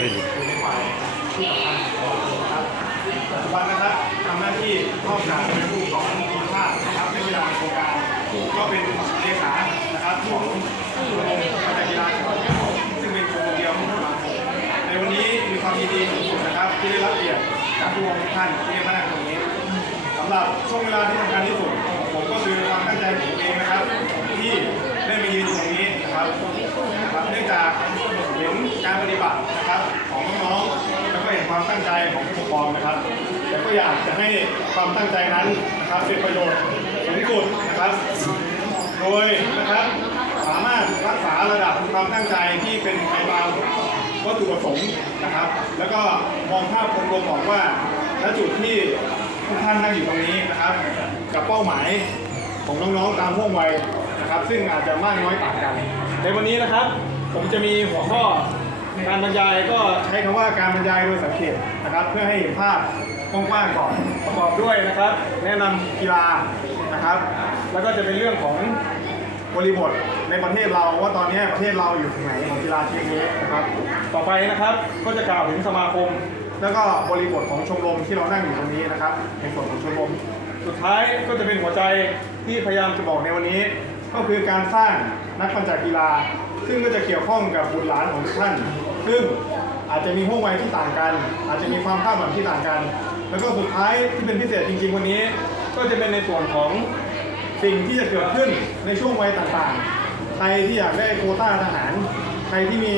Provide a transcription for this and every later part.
ได้ยินอยู่ในฝ่ายที่านครับปัจจุบันนะครับทำหน้าที่นอกจากเป็นผู้ของทีมชาตินะครับในเวลาโครงการก็เป็นเลขานะครับของชมรมการกีฬาซึ่งเป็นชมรมเดียวของสมาคมในวันนี้มีความยินดีสูงสุดนะครับ ที่ได้รับเกียรติจากทุกท่านที่ได้มานั่งตรงนี้สำหรับช่วงเวลาที่สำคัญที่สุดผมก็คือความตั้งใจของผมเองนะครับ ที่ได้มายืนอยู่ตรงนี้นะครับนะครับเนื่องจาก การปฏิบัตินะครับของน้องๆแล้วก็เห็นความตั้งใจของผู้ปกครองนะครับแต่ก็อยากจะให้ความตั้งใจนั้นนะครับเป็นประโยชน์สูงสุดนะครับ โดยนะครับสามารถรักษาระดับความตั้งใจที่เป็นไปตามวัตถุประสงค์นะครับ แล้วก็มองภาพรวมๆบอกว่าณจุดที่ทุกท่านนั่งอยู่ตรงนี้นะครับ กับเป้าหมายของน้องๆตามห่วงวัยนะครับ ซึ่งอาจจะมากน้อยต่างกัน ในวันนี้นะครับ ผมจะมีหัวข้อ การบรรยายก็ใช้คำว่าการบรรยายโดยสังเกตนะครับ เพื่อให้เห็นภาพกว้างๆก่อนประกอบด้วยนะครับ แนะนำกีฬานะครับ แล้วก็จะเป็นเรื่องของบริบทในประเทศเราว่าตอนนี้ประเทศเราอยู่ที่ไหนของกีฬาชนิดนี้นะครับ ต่อไปนะครับก็จะกล่าวถึงสมาคม แล้วก็บริบทของชมรมที่เรานั่งอยู่ตรงนี้นะครับ ในส่วนของชมรม สุดท้ายก็จะเป็นหัวใจที่พยายามจะบอกในวันนี้ ก็คือการสร้างนักปั่นจักรกีฬา ซึ่งก็จะเกี่ยวข้องกับบุตรหลานของทุกท่าน ซึ่งอาจจะมีห่วงวัยที่ต่างกัน อาจจะมีความคาดหวังที่ต่างกัน แล้วก็สุดท้ายที่เป็นพิเศษจริงๆวันนี้ ก็จะเป็นในส่วนของสิ่งที่จะเกิดขึ้นในช่วงวัยต่างๆ ใครที่อยากได้โควต้าทหาร ใครที่มี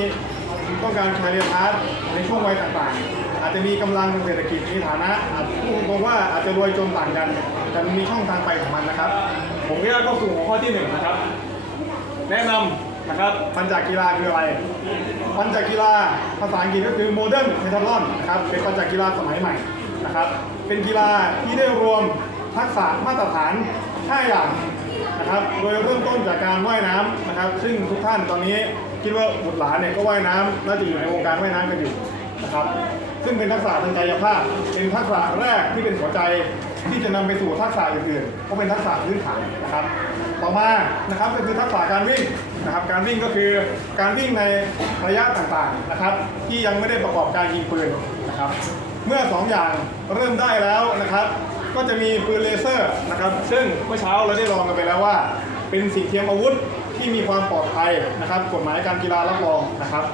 ต้องการแคเรียพาร์ในช่วงวัยต่างๆ อาจจะมีกำลังทางเศรษฐกิจมีฐานะอาจพูดตรงว่าอาจจะรวยจนต่างกัน แต่มันมีช่องทางไปของมันนะครับ ผมก็เข้าสู่หัวข้อที่หนึ่งนะครับ แนะนำ นะครับปัญจกีฬาคืออะไร ปัญจกีฬาภาษาอังกฤษก็คือ modern p e t a l o n นะครับเป็นปัญจกีฬาสมัยใหม่นะครับ เป็นกีฬาที่ได้รวมทักษะมาตรฐาน 5 อย่างนะครับ โดยเริ่มต้นจากการว่ายน้ำนะครับ ซึ่งทุกท่านตอนนี้คิดว่าบุตรหลานเนี่ยก็ว่ายน้ำน่าจะอยู่ในวงการว่ายน้ำกันอยู่นะครับ ซึ่งเป็นทักษะทางกายภาพ เป็นทักษะแรกที่เป็นหัวใจที่จะนำไปสู่ทักษะอื่นๆเพราะเป็นทักษะพื้นฐานนะครับ ต่อมานะครับก็คือทักษะการวิ่ง นะครับการวิ่งก็คือการวิ่งในระยะต่างๆนะครับ ที่ยังไม่ได้ประกอบการยิงปืนนะครับ เมื่อสองอย่างเริ่มได้แล้วนะครับ ก็จะมีปืนเลเซอร์นะครับ ซึ่งเมื่อเช้าเราได้ลองกันไปแล้วว่า เป็นสิ่งเทียมอาวุธที่มีความปลอดภัยนะครับ กฎหมายการกีฬารับรองนะครับ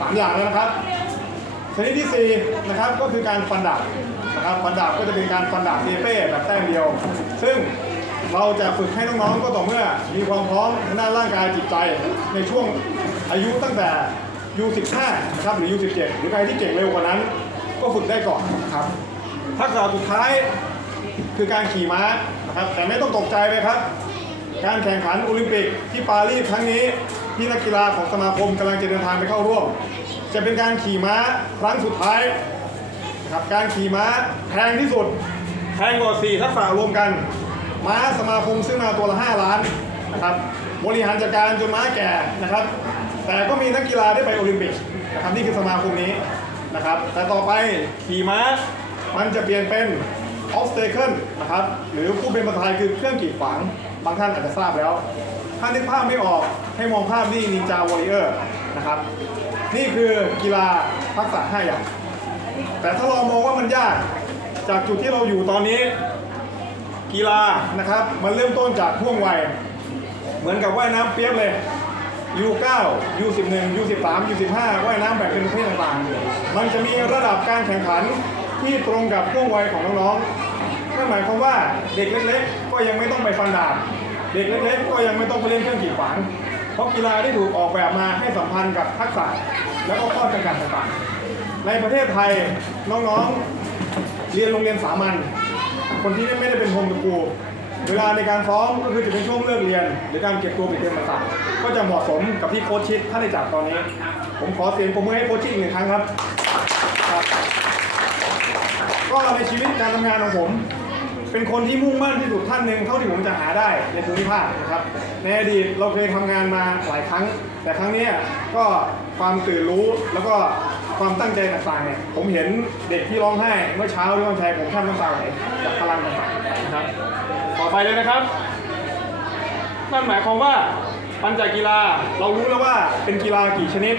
สามอย่างแล้วนะครับชนิดที่4นะครับก็คือการฟันดาบนะครับฟันดาบก็จะเป็นการฟันดาบเอเป้แบบแต้มเดียว ซึ่ง เราจะฝึกให้น้องๆก็ต่อเมื่อ มีความพร้อมทางด้านร่างกายจิตใจในช่วงอายุตั้งแต่ U15 นะครับหรือ U17 หรือใครที่เก่งเร็วกว่านั้น ก็ฝึกได้ก่อนครับทักษะสุดท้ายคือการขี่ม้านะครับ แต่ไม่ต้องตกใจเลยครับ การแข่งขันโอลิมปิกที่ปารีสครั้งนี้ที่นักกีฬาของสมาคมกำลังจะเดินทางไปเข้าร่วม จะเป็นการขี่ม้าครั้งสุดท้ายนะครับการขี่ม้าแพงที่สุดแพงกว่า4ทักษะรวมกัน ม้าสมาคมซื้อมาตัวละ 5 ล้านนะครับบริหารจัดการจนม้าแก่นะครับ แต่ก็มีนักกีฬาได้ไปโอลิมปิกนะครับนี่คือสมาคมนี้นะครับ แต่ต่อไปขี่ม้ามันจะเปลี่ยนเป็น obstacle นะครับหรือผู้เป็นภาษาไทยคือเครื่องกีดขวางบางท่านอาจจะทราบแล้ว ถ้านึกภาพไม่ออกให้มองภาพนี่นินจาวอริเออร์นะครับ นี่คือกีฬาทักษะ5อย่าง แต่ถ้าเรามองว่ามันยากจากจุดที่เราอยู่ตอนนี้ กีฬานะครับ มันเริ่มต้นจากห่วงวัย เหมือนกับว่ายน้ำเปียกเลย U9 U11 U13 U15 ว่ายน้ำแบบเป็นประเภทต่างๆ มันจะมีระดับการแข่งขันที่ตรงกับช่วงวัยของน้องๆนั่นหมายความว่าเด็กเล็กๆ ก็ยังไม่ต้องไปฟันดาบ เด็กเล็กๆ ก็ยังไม่ต้องไปเล่นเครื่องกีดขวาง เพราะกีฬาที่ถูกออกแบบมาให้สัมพันธ์กับทักษะแล้วก็ข้อจำกัดต่างๆ ในประเทศไทยน้องๆ เรียนโรงเรียนสามัญ คนที่ไม่ได้เป็นโฮมสกูลเวลาในการซ้อมก็คือจะเป็นช่วงเลิกเรียน หรือการเก็บตัวปิดเทอมต่างๆก็จะเหมาะสมกับที่โค้ชชิดท่านได้จับตอนนี้ ผมขอเสียงปรบมือให้โค้ชชิดอีกหนึ่งครั้งครับครับก็ในชีวิตการทำงานของผม เป็นคนที่มุ่งมั่นที่สุดท่านหนึ่งเท่าที่ผมจะหาได้ในภูมิภาคนะครับ ในอดีตเราเคยทำงานมาหลายครั้ง แต่ครั้งนี้ก็ความตื่นรู้แล้วก็ความตั้งใจต่างๆเนี่ยผมเห็นเด็กที่ร้องไห้เมื่อเช้าที่วันชัยผมท่านน้ำตาไหลจากพลังต่างๆนะครับ ต่อไปเลยนะครับนั่นหมายความว่าปัญจกีฬาเรารู้แล้วว่าเป็นกีฬากี่ชนิด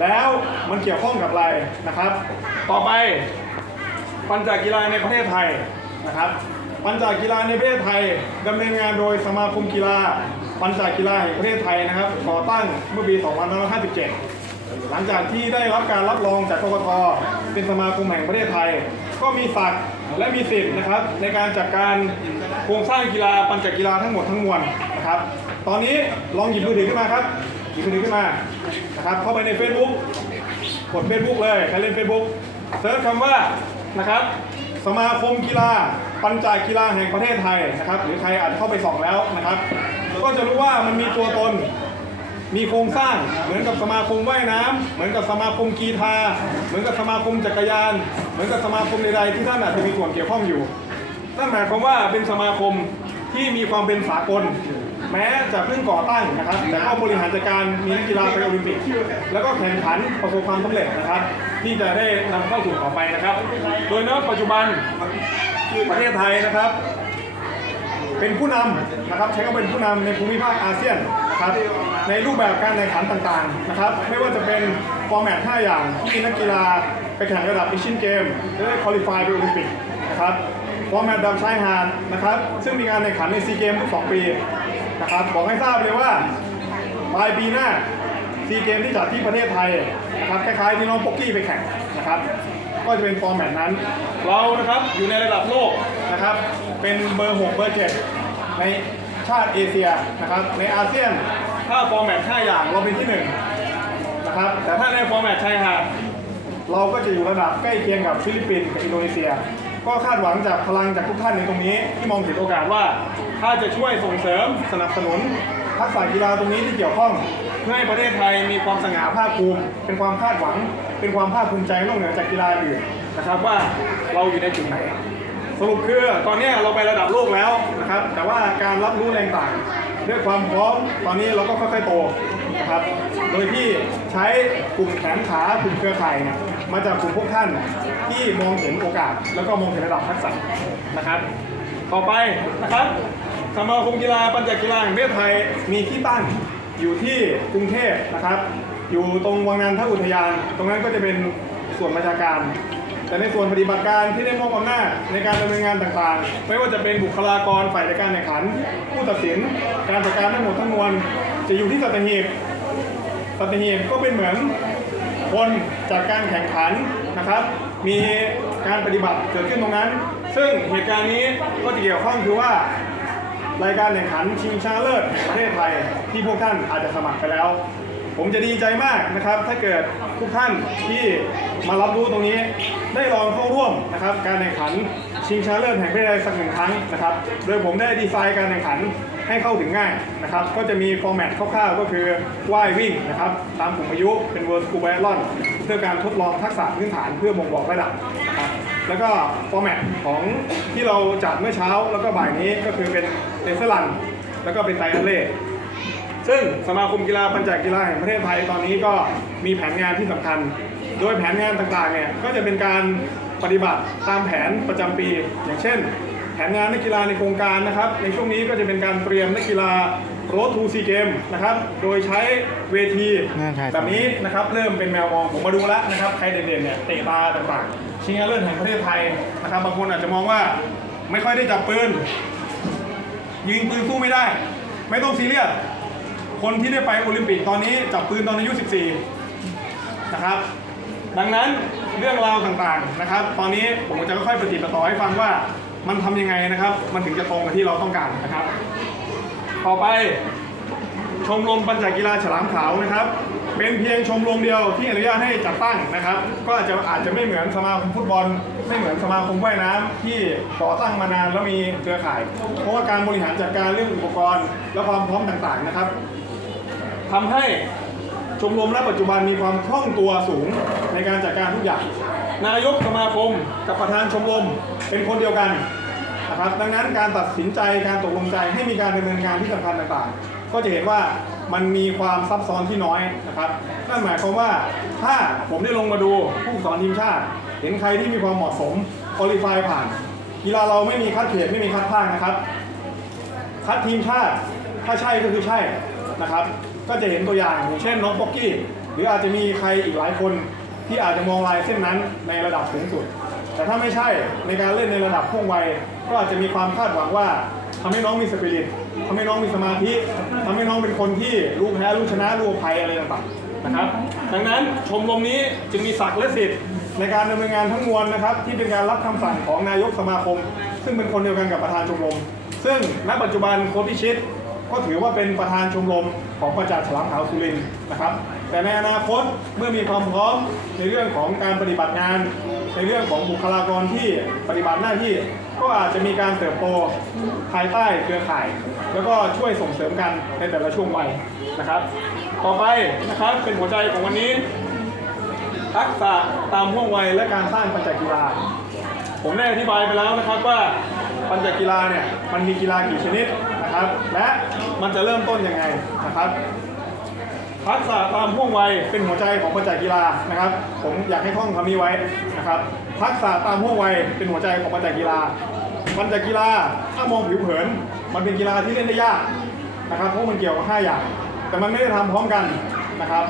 แล้วมันเกี่ยวข้องกับอะไรนะครับ ต่อไปปัญจกีฬาในประเทศไทย นะครับปัญจกีฬาในประเทศไทยดำเนินงานโดยสมาคมกีฬาปัญจกีฬาแห่งประเทศไทยนะครับก่อตั้งเมื่อปี 2557 หลังจากที่ได้รับการรับรองจากกกตเป็นสมาคมแห่งประเทศไทย ก็มีศักดิ์และมีสิทธิ์นะครับ ในการจัดการโครงสร้างกีฬาปัญจกีฬาทั้งหมดทั้งมวลนะครับ ตอนนี้ลองหยิบมือถือขึ้นมาครับหยิบมือถือขึ้นมานะครับเข้าไปใน Facebook กด Facebook เลยใครเล่น Facebook เซิร์ชคำว่านะครับ สมาคมกีฬา ปัญจกีฬาแห่งประเทศไทยนะครับ หรือใครอาจจะเข้าไปส่องแล้วนะครับก็จะรู้ว่ามันมีตัวตน มีโครงสร้างเหมือนกับสมาคมว่ายน้ำเหมือนกับสมาคมกีฬาเหมือนกับสมาคมจักรยาน เหมือนกับสมาคมใดๆที่ท่านอาจจะมีส่วนเกี่ยวข้องอยู่นั่นหมายความว่าเป็นสมาคมที่มีความเป็นสากล แม้จะเพิ่งก่อตั้งนะครับ แต่ก็บริหารจัดการมีนักกีฬาไปโอลิมปิก แล้วก็แข่งขันประสบความสำเร็จนะครับ ที่จะได้นำเข้าสู่ต่อไปนะครับ โดยณปัจจุบันประเทศไทยนะครับ เป็นผู้นำนะครับ ใช้คำว่าเป็นผู้นำในภูมิภาคอาเซียนครับในรูปแบบการแข่งขันต่างๆนะครับ ไม่ว่าจะเป็นฟอร์แมต5อย่างที่นักกีฬาไปแข่งระดับเอเชียนเกมจะได้คุริฟายไปโอลิมปิกนะครับฟอร์แมตแบบชายหาดนะครับ ซึ่งมีการแข่งขันในซีเกมทุก2ปี นะครับบอกให้ทราบเลยว่าปลายปีหน้าซีเกมที่จัดที่ประเทศไทยนะครับคล้ายๆที่น้องป๊อกกี้ไปแข่งนะครับ ก็จะเป็นฟอร์แมตนั้น เรานะครับอยู่ในระดับโลกนะครับ เป็นเบอร์6เบอร์7ในชาติเอเชียนะครับในอาเซียนถ้าฟอร์แมต5อย่างเราเป็นที่1นะครับแต่ถ้าในฟอร์แมตชายหาดเราก็จะอยู่ระดับใกล้เคียงกับฟิลิปปินส์กับอินโดนีเซีย ก็คาดหวังจากพลังจากทุกท่านในตรงนี้ ที่มองเห็นโอกาสว่า ถ้าจะช่วยส่งเสริมสนับสนุนทักษะกีฬาตรงนี้ที่เกี่ยวข้องเพื่อให้ประเทศไทยมีความสง่าภาคภูมิ เป็นความคาดหวัง เป็นความภาคภูมิใจนอกเหนือจากกีฬาอื่นนะครับว่าเราอยู่ในจุดไหน สรุปคือตอนนี้เราไประดับโลกแล้วนะครับ แต่ว่าการรับรู้แรงต่างด้วยความพร้อมตอนนี้เราก็ค่อยๆโตนะครับ โดยที่ใช้กลุ่มแขนขากลุ่มเครือข่ายเนี่ย มาจากกลุ่มพวกท่านที่มองเห็นโอกาส แล้วก็มองเห็นระดับทักษะนะครับ ต่อไปนะครับสมาคมกีฬาปัญจกีฬาแห่งประเทศไทยมีที่ตั้งอยู่ที่กรุงเทพนะครับ อยู่ตรงวังนันทอุทยาน ตรงนั้นก็จะเป็นส่วนราชาการ แต่ในส่วนปฏิบัติการที่ได้มอบอำนาจในการดำเนินงานต่างๆ ไม่ว่าจะเป็นบุคลากรฝ่ายจัดการแข่งขัน ผู้ตัดสิน การจัดการทั้งหมดทั้งมวลจะอยู่ที่สัตหีบสัตหีบก็เป็นเหมือน คนจัดการแข่งขันนะครับ มีการปฏิบัติเกิดขึ้นตรงนั้น ซึ่งเหตุการณ์นี้ก็จะเกี่ยวข้องคือว่ารายการแข่งขันชิงชนะเลิศแห่งประเทศไทยที่พวกท่านอาจจะสมัครไปแล้ว ผมจะดีใจมากนะครับ ถ้าเกิดทุกท่านที่มารับรู้ตรงนี้ได้ลองเข้าร่วมนะครับ การแข่งขันชิงชนะเลิศแห่งประเทศไทยสักหนึ่งครั้งนะครับ โดยผมได้ดีไซน์การแข่งขัน ให้เข้าถึงง่ายนะครับ ก็จะมีฟอร์แมตคร่าวๆก็คือว่ายวิ่งนะครับ ตามกลุ่มอายุเป็นเวิร์สกู b บลอนเพื่อการทดลองทักษะพื้นฐานเพื่อบ่งบอกระดับนะครับแล้วก็ฟอร์แมตของที่เราจัดเมื่อเช้าแล้วก็บ่ายนี้ก็คือเป็นเอเซอร์ลันแล้วก็เป็นไตรอัลเล่ซึ่งสมาคมกีฬาปัญจกีฬาแห่งประเทศไทยตอนนี้ก็มีแผนงานที่สำคัญ โดยแผนงานต่างๆเนี่ยก็จะเป็นการปฏิบัติตามแผนประจำปี อย่างเช่น นงานนักกีฬาในโครงการนะครับ ในช่วงนี้ก็จะเป็นการเตรียมนักกีฬาโรดทูซีเกมนะครับ โดยใช้เวทีแบบนี้นะครับ เริ่มเป็นแมวมองผมมาดูแล้วนะครับ ใครเด่นๆเนี่ยเตะตาต่างๆ ชิงชนะเลิศแห่งประเทศไทยนะครับ บางคนอาจจะมองว่าไม่ค่อยได้จับปืน ยิงปืนสู้ไม่ได้ ไม่ต้องซีเรียส คนที่ได้ไปโอลิมปิกตอนนี้จับปืนตอนอายุ 14 นะครับ ดังนั้นเรื่องราวต่างๆนะครับ ตอนนี้ผมจะค่อยๆปฏิบัติต่อให้ฟังว่า มันทำยังไงนะครับ มันถึงจะตรงกับที่เราต้องการนะครับ ต่อไปชมรมปัญจกีฬาฉลามขาวนะครับ เป็นเพียงชมรมเดียวที่อนุญาตให้จัดตั้งนะครับ ก็อาจจะอาจจะไม่เหมือนสมาคมฟุตบอล ไม่เหมือนสมาคมว่ายน้ำที่ก่อตั้งมานานแล้วมีเครือข่าย เพราะว่าการบริหารจัดการเรื่องอุปกรณ์ และความพร้อมต่างๆนะครับทำให้ชมรมณปัจจุบันมีความคล่องตัวสูงในการจัดการทุกอย่าง นายกสมาคมกับประธานชมรมเป็นคนเดียวกันนะครับดังนั้นการตัดสินใจการตกลงใจให้มีการดำเนินงานที่สำคัญต่างๆ ก็จะเห็นว่ามันมีความซับซ้อนที่น้อยนะครับนั่นหมายความว่าถ้าผมได้ลงมาดูผู้สอนทีมชาติ เห็นใครที่มีความเหมาะสมคุริฟายผ่านกีฬาเราไม่มีคัดเขตไม่มีคัดภาคนะครับ คัดทีมชาติถ้าใช่ก็คือใช่นะครับ ก็จะเห็นตัวอย่างอย่างเช่นน้องป๊อกกี้ หรืออาจจะมีใครอีกหลายคน ที่อาจจะมองลายเส้นนั้นในระดับสูงสุด แต่ถ้าไม่ใช่ในการเล่นในระดับพ่วงวัยก็อาจจะมีความคาดหวังว่าทำให้น้องมีสปิริตทำให้น้องมีสมาธิทำให้น้องเป็นคนที่รู้แพ้รู้ชนะรู้ภัยอะไรต่างๆนะครับ ดังนั้นชมรมนี้จึงมีศักดิ์และสิทธิ์ในการดำเนินงานทั้งมวลนะครับ ที่เป็นการรับคำสั่งของนายกสมาคม ซึ่งเป็นคนเดียวกันกับประธานชมรม ซึ่งณปัจจุบันโค้ชพิชิตก็ถือว่าเป็นประธานชมรมของประจักษ์ฉลามขาวสุรินทร์นะครับ แต่ในอนาคตเมื่อมีความพร้อมในเรื่องของการปฏิบัติงาน ในเรื่องของบุคลากรที่ปฏิบัติหน้าที่ก็อาจจะมีการเติบโตภายใต้เครือข่าย แล้วก็ช่วยส่งเสริมกันในแต่ละช่วงวัยนะครับ ต่อไปนะครับเป็นหัวใจของวันนี้ ทักษะตามห่วงวัยและการสร้างปัญจกีฬา ผมได้อธิบายไปแล้วนะครับว่าปัญจกีฬาเนี่ยมันมีกีฬากี่ชนิดนะครับ และมันจะเริ่มต้นยังไงนะครับ ทักษะตามห่วงวัยเป็นหัวใจของปัญจกีฬานะครับ ผมอยากให้ท่องคำนี้ไว้นะครับทักษะตามห่วงวัยเป็นหัวใจของปัญจกีฬาปัญจกีฬาถ้ามองผิวเผิน มันเป็นกีฬาที่เล่นได้ยากนะครับเพราะมันเกี่ยวกับ5อย่าง แต่มันไม่ได้ทำพร้อมกันนะครับ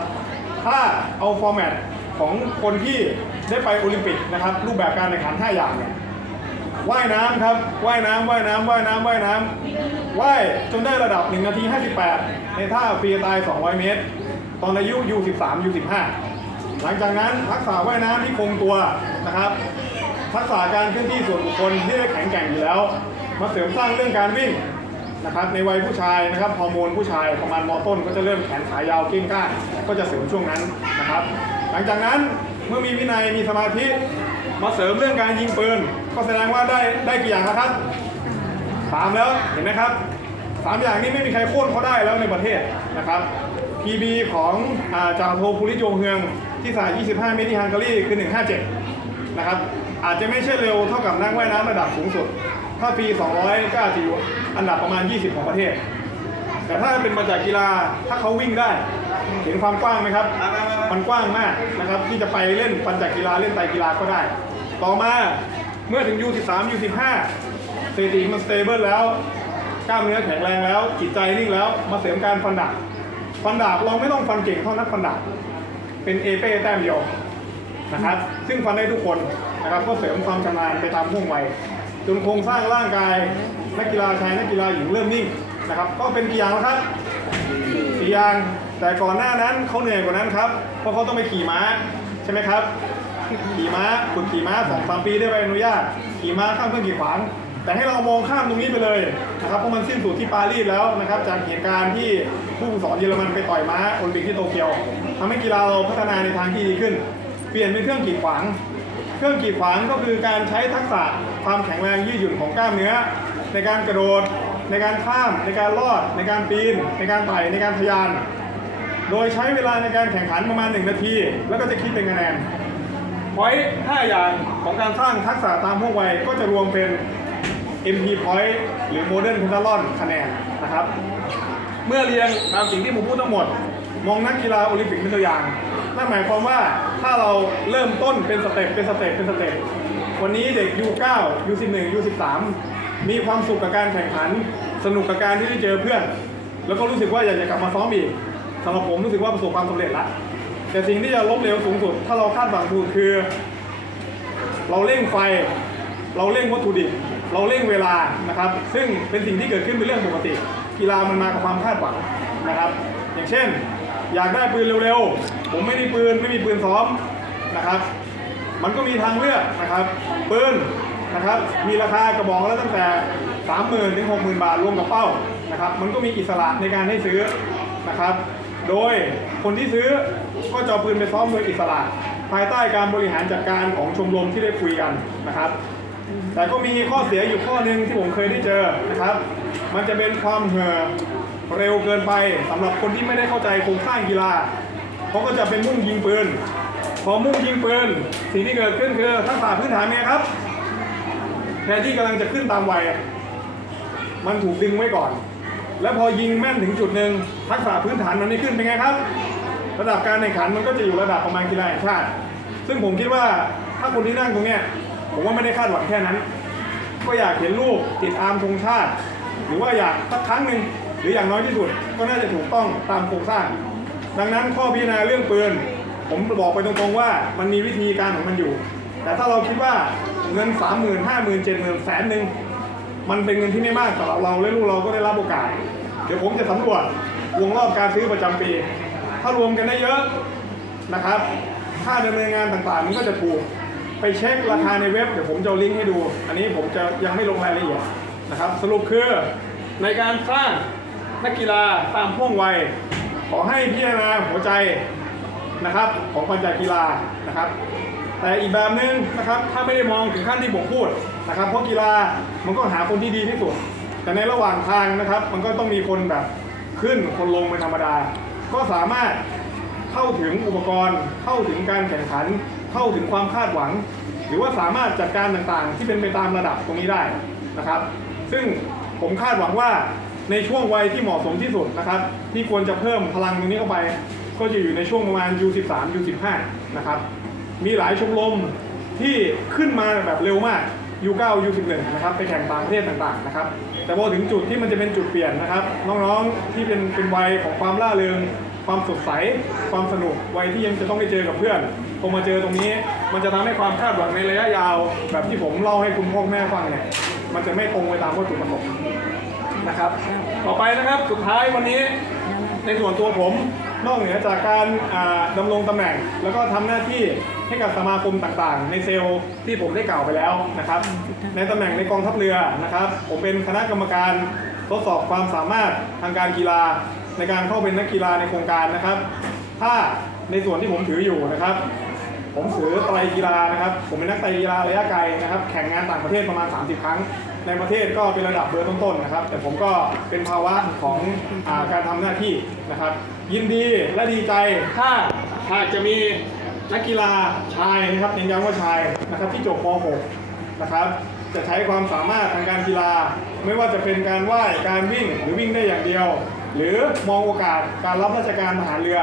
ถ้าเอาฟอร์แมตของคนที่ได้ไปโอลิมปิกนะครับรูปแบบการแข่งขัน5อย่างเนี่ยว่ายน้ำครับว่ายน้ำว่ายน้ำว่ายน้ำว่ายน้ำว่ายจนได้ระดับ 1 นาที 58 ในท่าฟรีสไตล์ 200 เมตร ตอนอายุ U13 U15 หลังจากนั้นทักษะว่ายน้ำที่คงตัวนะครับ ทักษะการเคลื่อนที่ส่วนบุคคลที่ได้แข็งแกร่งอยู่แล้ว มาเสริมสร้างเรื่องการวิ่งนะครับในวัยผู้ชายนะครับฮอร์โมนผู้ชายประมาณมต้น ก็จะเริ่มแขนขายาวเก้งก้านก็จะเสริมช่วงนั้นนะครับ หลังจากนั้นเมื่อมีวินัยมีสมาธิมาเสริมเรื่องการยิงปืนก็แสดงว่าได้ได้กี่อย่างนะครับสามแล้วเห็นไหมครับสามอย่างนี้ไม่มีใครโค่นเขาได้แล้วในประเทศนะครับ PB ของอาจารโทภูริโยงเฮืองที่สาย 25 เมตรที่ฮังการีคือ 157 นะครับ อาจจะไม่ใช่เร็วเท่ากับนักว่ายน้ำระดับสูงสุด ถ้าปี 200 ก็อาจจะอยู่อันดับประมาณ 20 ของประเทศ แต่ถ้าเป็นมาจากกีฬาถ้าเขาวิ่งได้ เห็นความกว้างไหมครับ มันกว้างมากนะครับที่จะไปเล่นปัญจกีฬาเล่นไตรกีฬาก็ได้ ต่อมาเมื่อถึง U13 U15 สถิติมันสเตเบิลแล้ว กล้ามเนื้อแข็งแรงแล้ว จิตใจนิ่งแล้ว มาเสริมการฟันดาบ ฟันดาบเราไม่ต้องฟันเก่งเท่านักฟันดาบ เป็นเอเป้แต้มเดียวนะครับ ซึ่งฟันได้ทุกคนนะครับ ก็เสริมความชำนาญไปตามห่วงวัยจนโครงสร้างร่างกายนักกีฬาชายนักกีฬาหญิงเริ่มนิ่งนะครับ ก็เป็นกี่อย่างแล้วครับสี่อย่างแต่ก่อนหน้านั้นเขาเหนื่อยกว่านั้นครับ เพราะเขาต้องไปขี่ม้าใช่ไหมครับ ขี่ม้าฝึกขี่ม้าสองสามปีได้ใบอนุญาตขี่ม้าข้ามเครื่องกีดขวาง แต่ให้เรามองข้ามตรงนี้ไปเลยนะครับเพราะมันสิ้นสุดที่ปารีสแล้วนะครับ จากเหตุการณ์ที่ผู้ฝึกสอนเยอรมันไปต่อยม้าโอลิมปิกที่โตเกียวทำให้กีฬาเราพัฒนาในทางที่ดีขึ้น เปลี่ยนเป็นเครื่องกีดขวาง เครื่องกีดขวางก็คือการใช้ทักษะความแข็งแรงยืดหยุ่นของกล้ามเนื้อ ในการกระโดด ในการข้าม ในการลอด ในการปีน ในการไต่ในการทะยาน โดยใช้เวลาในการแข่งขันประมาณ 1 นาที แล้วก็จะคิดเป็นคะแนนพอยต์5อย่างของการสร้างทักษะตามห่วงวัยก็จะรวมเป็น MP Point หรือ Modern Pentathlon คะแนนนะครับ เมื่อเรียงตามสิ่งที่ผมพูดทั้งหมด มองนักกีฬาโอลิมปิกเป็นตัวอย่างนั่นหมายความว่าถ้าเราเริ่มต้นเป็นสเต็ปเป็นสเต็ปเป็นสเต็ปวันนี้เด็ก U9 U11 U13 มีความสุขกับการแข่งขัน สนุกกับการที่ได้เจอเพื่อน แล้วก็รู้สึกว่าอยากจะกลับมาซ้อมอีกสำหรับผมรู้สึกว่าประสบความสำเร็จล้วแต่สิ่งที่จะล้มเหลวสูงสุด ถ้าเราคาดหวังถูกคือ เราเร่งไฟ เราเร่งวัตถุดิบ เราเร่งเวลานะครับ ซึ่งเป็นสิ่งที่เกิดขึ้นเป็นเรื่องปกติ กีฬามันมากับความคาดหวังนะครับ อย่างเช่น อยากได้ปืนเร็วๆ ผมไม่มีปืนไม่มีปืนซ้อมนะครับ มันก็มีทางเลือกนะครับปืนนะครับ มีราคากระบอกแล้วตั้งแต่ 30,000ถึง60,000 บาทรวมกับเป้านะครับ มันก็มีอิสระในการให้ซื้อนะครับ โดยคนที่ซื้อก็จะเอปืนไปซ้อมโดยอิสระ ภายใต้การบริหารจัดการของชมรมที่ได้คุยกันนะครับ แต่ก็มีข้อเสียอยู่ข้อหนึ่งที่ผมเคยได้เจอนะครับ มันจะเป็นความเห่อเร็วเกินไปสำหรับคนที่ไม่ได้เข้าใจโครงสร้างกีฬาเขาก็จะเป็นมุ่งยิงปืนพอมุ่งยิงปืนสิ่งที่เกิดขึ้นคือทักษะพื้นฐานเนี่ยครับแทนที่กำลังจะขึ้นตามวัยมันถูกดึงไว้ก่อน แล้วพอยิงแม่นถึงจุดหนึ่งทักษะพื้นฐานมันไม่ขึ้นเป็นไงครับ ระดับการแข่งขันมันก็จะอยู่ระดับประมาณกีฬาแห่งชาติ ซึ่งผมคิดว่าถ้าคนที่นั่งตรงเนี้ย ผมว่าไม่ได้คาดหวังแค่นั้น ก็อยากเห็นรูปติดอาร์มธงชาติ หรือว่าอยากสักครั้งหนึ่งหรืออย่างน้อยที่สุด ก็น่าจะถูกต้องตามโครงสร้าง ดังนั้นข้อพิจารณาเรื่องปืนผมบอกไปตรงๆว่ามันมีวิธีการของมันอยู่ แต่ถ้าเราคิดว่าเงิน3 0 0 0 0 5 0 0 0 0 7 0 0 0 0แสนหนึ่งมันเป็นเงินที่ไม่มากสำหรับเราและลูกเราก็ได้รับโอกาส เดี๋ยวผมจะสำรวจวงรอบการซื้อประจำปี ถ้ารวมกันได้เยอะนะครับ ค่าดำเนินงานต่างๆ มันก็จะถูก ไปเช็คราคาในเว็บเดี๋ยวผมจะเอาลิงก์ให้ดู อันนี้ผมจะยังไม่ลงรายละเอียดนะครับ สรุปคือในการสร้างนักกีฬาตามห่วงวัย ขอให้พิจารณาหัวใจนะครับของปัญจกีฬานะครับ แต่อีกแบบหนึ่งนะครับถ้าไม่ได้มองถึงขั้นที่ผมพูดนะครับ เพราะกีฬามันก็หาคนที่ดีที่สุด แต่ในระหว่างทางนะครับ มันก็ต้องมีคนแบบขึ้นคนลงเป็นธรรมดา ก็สามารถเข้าถึงอุปกรณ์เข้าถึงการแข่งขัน เข้าถึงความคาดหวัง หรือว่าสามารถจัดการต่างๆ ที่เป็นไปตามระดับตรงนี้ได้นะครับ ซึ่งผมคาดหวังว่าในช่วงวัยที่เหมาะสมที่สุดนะครับ ที่ควรจะเพิ่มพลังตรงนี้เข้าไป ก็จะอยู่ในช่วงประมาณ U13 U15 นะครับ มีหลายชมรมที่ขึ้นมาแบบเร็วมาก U9 U11 นะครับไปแข่งต่างประเทศต่างๆนะครับ แต่พอถึงจุดที่มันจะเป็นจุดเปลี่ยนนะครับ น้องๆที่เป็นเป็นวัยของความล่าเริง ความสดใส ความสนุกวัยที่ยังจะต้องได้เจอกับเพื่อนพอมาเจอตรงนี้ มันจะทำให้ความคาดหวังในระยะยาว แบบที่ผมเล่าให้คุณพ่อแม่ฟังเนี่ยมันจะไม่ตรงไปตามวัตถุประสงค์นะครับ ต่อไปนะครับสุดท้ายวันนี้ในส่วนตัวผมนอกเหนือจากการอ่าดำรงตำแหน่ง แล้วก็ทำหน้าที่ให้กับสมาคมต่างๆ ในเซลล์ที่ผมได้กล่าวไปแล้วนะครับ ในตำแหน่งในกองทัพเรือนะครับ ผมเป็นคณะกรรมการทดสอบความสามารถทางการกีฬา ในการเข้าเป็นนักกีฬาในโครงการนะครับ ถ้าในส่วนที่ผมถืออยู่นะครับ ผมถือไตรกีฬานะครับ ผมเป็นนักไตรกีฬาระยะไกลนะครับ แข่งงานต่างประเทศประมาณ 30 ครั้ง ในประเทศก็เป็นระดับเบอร์ต้นๆนะครับ แต่ผมก็เป็นภาวะของอาการทำหน้าที่นะครับ ยินดีและดีใจถ้าหากจะมีนักกีฬาชายนะครับเน้นย้ำว่าชายนะครับที่จบป .6 นะครับจะใช้ความสามารถทางการกีฬา ไม่ว่าจะเป็นการว่ายการวิ่งหรือวิ่งได้อย่างเดียว หรือมองโอกาสการรับราชการทหารเรือ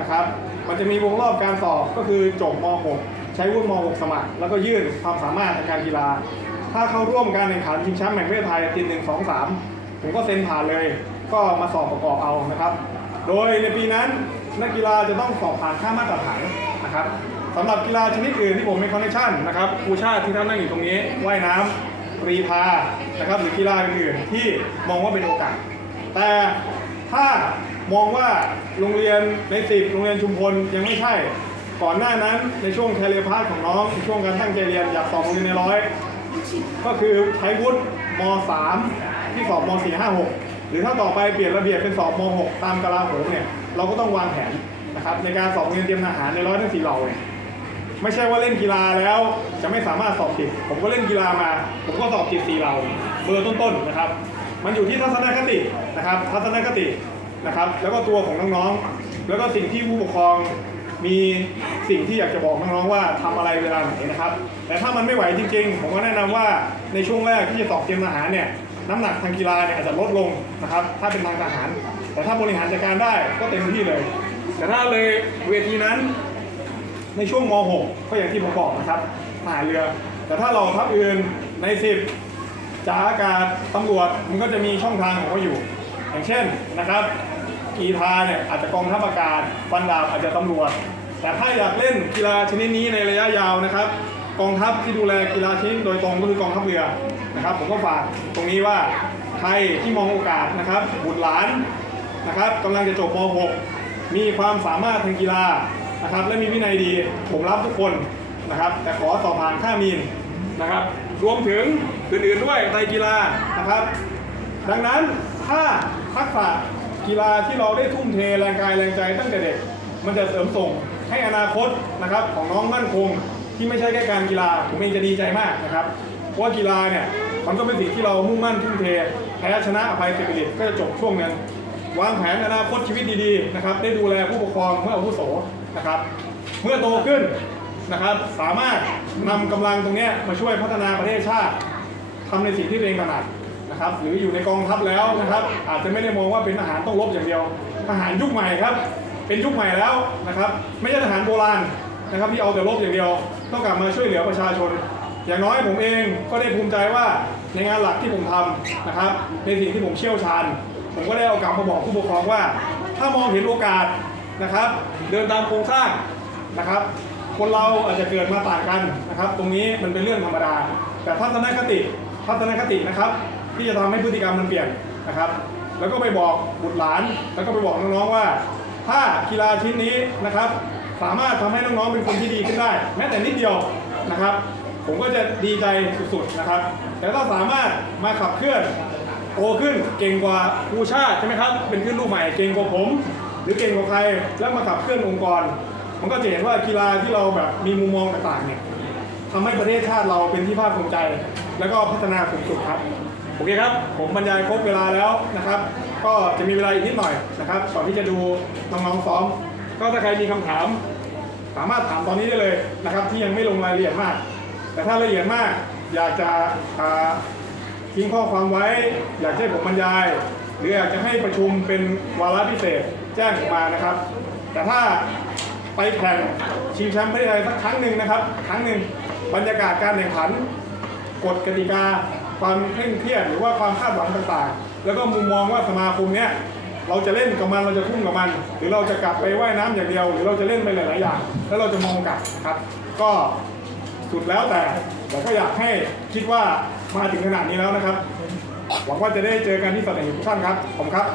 นะครับ มันจะมีวงรอบการสอบก็คือจบม .6 ใช้วุฒิม .6 สมัคร แล้วก็ยื่นความสามารถทางการกีฬา ถ้าเข้าร่วมการแข่งขันชิงแชมป์แห่งประเทศไทยติดหนึ่งสองสามผมก็เซ็นผ่านเลย ก็มาสอบประกอบเอานะครับ โดยในปีนั้นนักกีฬาจะต้องสอบผ่านค่ามาตรฐานนะครับสำหรับกีฬาชนิดอื่นที่ผมมีคอนเนคชั่นนะครับครูชาติที่ท่านนั่งอยู่ตรงนี้ว่ายน้ำกรีธานะครับหรือกีฬาอื่นๆที่มองว่าเป็นโอกาส แต่ ถ้ามองว่าโรงเรียนในสิบโรงเรียนชุมพลยังไม่ใช่ ก่อนหน้านั้นในช่วงแคเรียพาร์ทของน้องในช่วงการตั้งใจเรียนอยากสอบโรงเรียนในร้อยก็คือใช้วุฒิม .3 ที่สอบม .4 5 6 หรือถ้าต่อไปเปลี่ยนระเบียบเป็นสอบม .6 ตามกลาโหมเนี่ยเราก็ต้องวางแผนนะครับในการสอบโรงเรียนเตรียมทหารในร้อยทั้งสี่เหล่าเนี่ยไม่ใช่ว่าเล่นกีฬาแล้วจะไม่สามารถสอบติด ผมก็เล่นกีฬามา ผมก็สอบติดสี่เหล่าเบอร์ต้นๆนะครับ มันอยู่ที่ทัศนคตินะครับ ทัศนคตินะครับ แล้วก็ตัวของน้องๆ แล้วก็สิ่งที่ผู้ปกครองมีสิ่งที่อยากจะบอกน้องๆว่าทำอะไรเวลาไหนนะครับ แต่ถ้ามันไม่ไหวจริง ๆ ผมก็แนะนำว่าในช่วงแรกที่จะสอบเตรียมทหารเนี่ยน้ำหนักทางกีฬาเนี่ยอาจจะลดลงนะครับ ถ้าเป็นทางทหาร แต่ถ้าบริหารจัดการได้ก็เต็มที่เลย แต่ถ้าเลยเวทีนั้นในช่วงม .6 ก็อย่างที่ผมบอกนะครับทหารเรือ แต่ถ้าเราทัพอื่นใน 10 จากอากาศตำรวจมันก็จะมีช่องทางของเขาอยู่ อย่างเช่นนะครับกีฬาเนี่ยอาจจะกองทัพอากาศฟันดาบอาจจะตำรวจ แต่ถ้าอยากเล่นกีฬาชนิดนี้ในระยะยาวนะครับ กองทัพที่ดูแลกีฬาชนิดโดยตรงก็คือกองทัพเรือนะครับผมก็ฝากตรงนี้ว่าใครที่มองโอกาสนะครับบุตรหลานนะครับกำลังจะจบม .6 มีความสามารถทางกีฬานะครับและมีวินัยดีผมรับทุกคนนะครับแต่ขอสอบผ่านค่ามีน นะครับ รวมถึงอื่นๆด้วยในกีฬานะครับ ดังนั้นถ้าทักษะกีฬาที่เราได้ทุ่มเทแรงกายแรงใจตั้งแต่เด็ก มันจะเสริมส่งให้อนาคตนะครับของน้องมั่นคงที่ไม่ใช่แค่การกีฬาผมเองจะดีใจมากนะครับเพราะว่ากีฬาเนี่ยมันก็เป็นสิ่งที่เรามุ่งมั่นทุ่มเทแพ้ชนะอภัยสปิริตก็จะจบช่วงนั้นวางแผนอนาคตชีวิตดีๆนะครับได้ดูแลผู้ปกครองเมื่ออาวุโสนะครับ เมื่อโตขึ้น นะครับ สามารถนำกำลังตรงเนี้ยมาช่วยพัฒนาประเทศชาติทำในสิ่งที่ตัวเองถนัดนะครับ หรืออยู่ในกองทัพแล้วนะครับ อาจจะไม่ได้มองว่าเป็นทหารต้องรบอย่างเดียว ทหารยุคใหม่ครับ เป็นยุคใหม่แล้วนะครับ ไม่ใช่ทหารโบราณนะครับที่เอาแต่รบอย่างเดียว ต้องกลับมาช่วยเหลือประชาชน อย่างน้อยผมเองก็ได้ภูมิใจว่าในงานหลักที่ผมทำนะครับ ในสิ่งที่ผมเชี่ยวชาญ ผมก็ได้เอากลับมาบอกผู้ปกครองว่า ถ้ามองเห็นโอกาสนะครับ เดินตามโครงสร้างนะครับ คนเราอาจจะเกิดมาต่างกันนะครับ ตรงนี้มันเป็นเรื่องธรรมดา แต่ทัศนคติทัศนคตินะครับ ที่จะทำให้พฤติกรรมมันเปลี่ยนนะครับ แล้วก็ไปบอกบุตรหลาน แล้วก็ไปบอกน้องๆว่า ถ้ากีฬาชิ้นนี้นะครับ สามารถทำให้น้องๆเป็นคนที่ดีขึ้นได้ แม้แต่นิดเดียวนะครับ ผมก็จะดีใจสุดๆนะครับ แต่ถ้าสามารถมาขับเคลื่อนโตขึ้นเก่งกว่าครูชาติใช่ไหมครับ เป็นขึ้นลูกใหม่เก่งกว่าผม หรือเก่งกว่าใครแล้วมาขับเคลื่อนองค์กร มันก็จะเห็นว่ากีฬาที่เราแบบมีมุมมองต่างๆเนี่ยทำให้ประเทศชาติเราเป็นที่ภาคภูมิใจ แล้วก็พัฒนาสูงสุดครับโอเคครับ ผมบรรยายครบเวลาแล้วนะครับ ก็จะมีเวลาอีกนิดหน่อยนะครับก่อนที่จะดูน้องๆซ้อม ก็ถ้าใครมีคำถาม สามารถถามตอนนี้ได้เลยนะครับ ที่ยังไม่ลงรายละเอียดมาก แต่ถ้าละเอียดมากอยากจะอ่าทิ้งข้อความไว้ อยากให้ผมบรรยาย หรืออยากจะให้ประชุมเป็นวาระพิเศษแจ้งผมมานะครับ แต่ถ้า ไปแข่งชิงแชมป์ประเทศไทยสักครั้งหนึ่งนะครับ ครั้งหนึ่งบรรยากาศการแข่งขันกฎกติกา ความเคร่งเครียดหรือว่าความคาดหวังต่างๆ แล้วก็มุมมองว่าสมาคมเนี้ยเราจะเล่นกับมันเราจะทุ่มกับมัน หรือเราจะกลับไปว่ายน้ำอย่างเดียว หรือเราจะเล่นไปหลายๆอย่าง แล้วเราจะมองกลับครับ ก็สุดแล้วแต่แต่ก็อยากให้คิดว่ามาถึงขนาดนี้แล้วนะครับ หวังว่าจะได้เจอกันที่สนามทุกท่านครับผมครับ